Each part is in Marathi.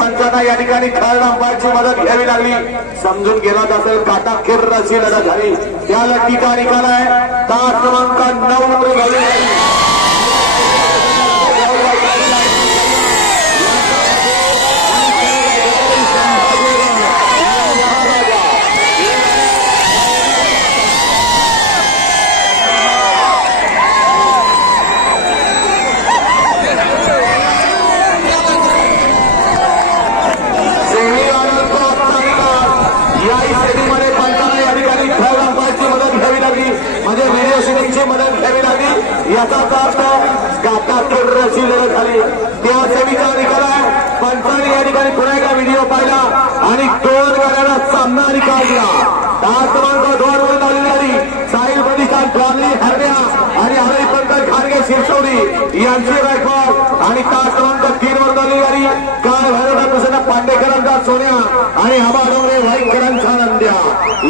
पंचांना या ठिकाणी थर्ड अंपायरची मदत घ्यावी लागली. समजून गेला असेल काटा खेर अशी लढत झाली. त्या लढतीचा निकाल आहे. तास क्रमांक नऊ घालून सेमीवाल्यांचा आजचा निकाल. या सेमीमध्ये पंचांना या ठिकाणी थर्ड अंपायरची मदत घ्यावी लागली म्हणजे व्हिडिओ सिलिंगची मदत घ्यावी लागली. याचाच अर्थ काटा लढत झाली त्या सेमीचा निकाल आहे. पंचाने या ठिकाणी पुन्हा एका व्हिडिओ पाहिला. आणि दोन गाड्याला सामना निकाल दिला. दहा क्रमांक दोन वर आलेली साहिल बदिकाल फॅमिली हरण्या. आणि हरी पंकज खारगे शिरसवडी यांची रायफल आणि तास क्रमांक तीन वर आलेली गाडी. काय भैरवनाथ प्रसन्न पांडेकरांचा सोन्या. आणि हवा डोंगरे वाईकरांचा नंद्या.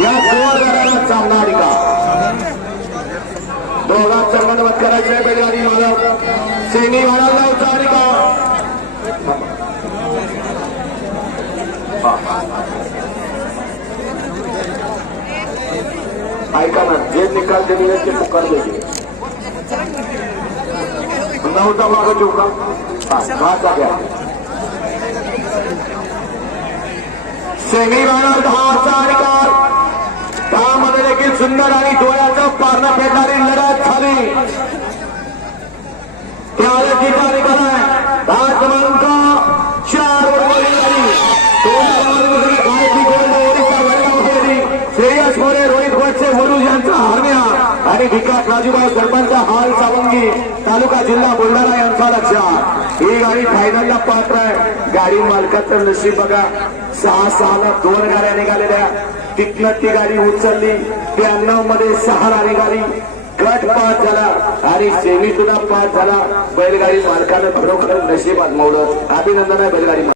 या दोन गाड्याला सामना निकाल दोघात संबंध करायचे बैलगाडी मालक सेमी म्हणाला होता ऐका ना जे निकाल दिले ते पुकार द्यायचे नव्हता मागं देऊ का? हा, दहाचा घ्या सेमी राहणार दहाचा निकाल दहामध्ये देखील सुंदर आणि डोळ्याचा पारणं फेडणारी लढत झाली. त्या लढतीचा निकाल आहे दहा क्रमांक चार श्रेयस मोरे रोहित गोडसे वरुज यांचा हरण्या आणि विकास राजूभाऊ सरपंच हाल सावंगी तालुका जिल्हा बुलढाणा यांचा लक्ष ही गाडी फायनलला पात्र आहे गाडी मालकाचं नशीब बघा सहा सहाला दोन गाड्या निघालेल्या तिथनं ती गाडी उचलली त्र्याण्णवमध्ये सहाला निघाली गट पास झाला. आणि सेमी सुद्धा पास झाला. बैलगाडी मालकानं खरोखर नशीब आजमावलं अभिनंदन आहे बैलगाडी